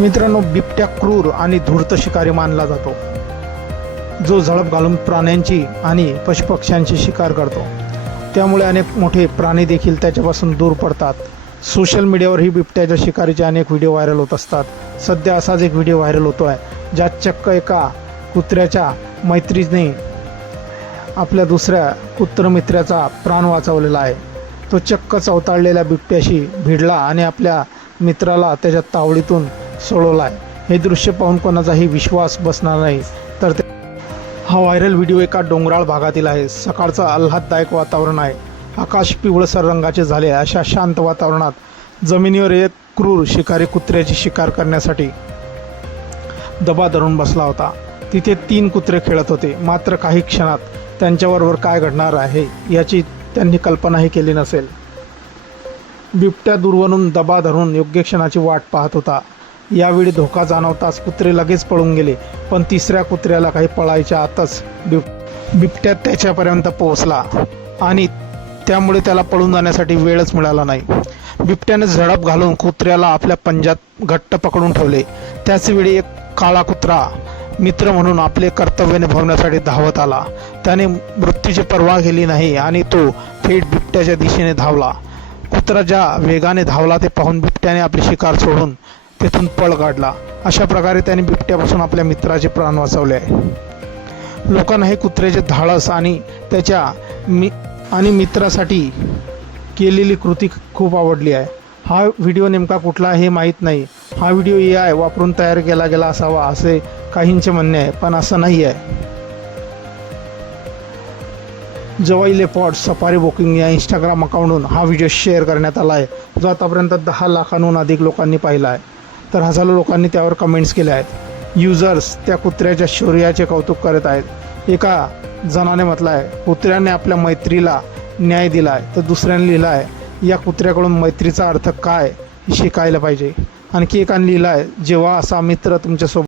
मित्रांनो, बिबट्या क्रूर आणि धूर्त शिकारी मानला जातो, जो झडप घालून प्राण्यांची आणि पशुपक्ष्यांची शिकार करतो. त्यामुळे अनेक मोठे प्राणी देखील त्याच्यापासून दूर पडतात. सोशल मीडियावरही बिबट्याच्या शिकारीचे अनेक व्हिडिओ व्हायरल होत असतात. सध्या असाच एक व्हिडिओ व्हायरल होतो आहे, ज्यात चक्क एका कुत्र्याच्या मैत्रीने आपल्या दुसऱ्या कुत्रमित्राचा प्राण वाचवलेला आहे. तो चक्क चवताळलेल्या बिबट्याशी भिडला आणि आपल्या मित्राला त्याच्या तावडीतून सोडवला आहे. हे दृश्य पाहून कोणाचाही विश्वास बसणार नाही. तर हा व्हायरल व्हिडिओ एका डोंगराळ भागातील आहे. सकाळचं आल्हाददायक वातावरण आहे. आकाश पिवळसर रंगाचे झाले. अशा शांत वातावरणात जमिनीवर एक क्रूर शिकारी कुत्र्याची शिकार करण्यासाठी दबा धरून बसला होता. तिथे 3 कुत्रे खेळत होते. मात्र काही क्षणात त्यांच्याबरोबर काय घडणार आहे याची त्यांनी कल्पनाही केली नसेल. बिबट्या दूरवरून दबा धरून योग्य क्षणाची वाट पाहत होता. यावेळी धोका जाणवताच कुत्रे लगेच पळून गेले. पण तिसऱ्या कुत्र्याला काही पळायच्या आतच बिबट्या त्याच्यापर्यंत पोहोचला आणि त्यामुळे त्याला पळून जाण्यासाठी वेळच मिळाला नाही. बिबट्याने झडप घालून कुत्र्याला आपल्या पंजात घट्ट पकडून ठेवले. त्याचवेळी एक काळा कुत्रा मित्र म्हणून आपले कर्तव्य निभावण्यासाठी धावत आला. त्याने मृत्यूची पर्वा केली नाही आणि तो थेट बिबट्याच्या दिशेने धावला. कुत्रा ज्या वेगाने धावला ते पाहून बिबट्याने आपली शिकार सोडून तेथून पळ काढला. अशा प्रकारे त्याने बिबट्यापासून आपल्या मित्राचे प्राण वाचवले आहे. लोकांना हे कुत्र्याचे धाडस आणि त्याच्या मित्रासाठी केलेली कृती खूप आवडली आहे. हा व्हिडिओ नेमका कुठला हे माहीत नाही. हा व्हिडिओ AI वापरून तयार केला गेला असावा असे काहींचे म्हणणे आहे, पण असं नाही आहे. जवाई लेपर्ड सफारी वॉकिंग या इंस्टाग्राम अकाउंटवरून हा व्हिडिओ शेअर करण्यात आला आहे, जो आतापर्यंत 10 लाखांहून अधिक लोकांनी पाहिला आहे. तर हजारो लोकांनी त्यावर कमेंट्स केल्या आहेत. युजर्स त्या कुत्र्याच्या शौर्याचे कौतुक करत आहेत. एका जणाने म्हटलं आहे, कुत्र्याने आपल्या मैत्रीला न्याय दिला आहे. तर दुसऱ्याने लिहिलं आहे, या कुत्र्याकडून मैत्रीचा अर्थ काय हे शिकायला पाहिजे. आणखी एकाने लिहिलं आहे, जेव्हा असा मित्र तुमच्यासोबत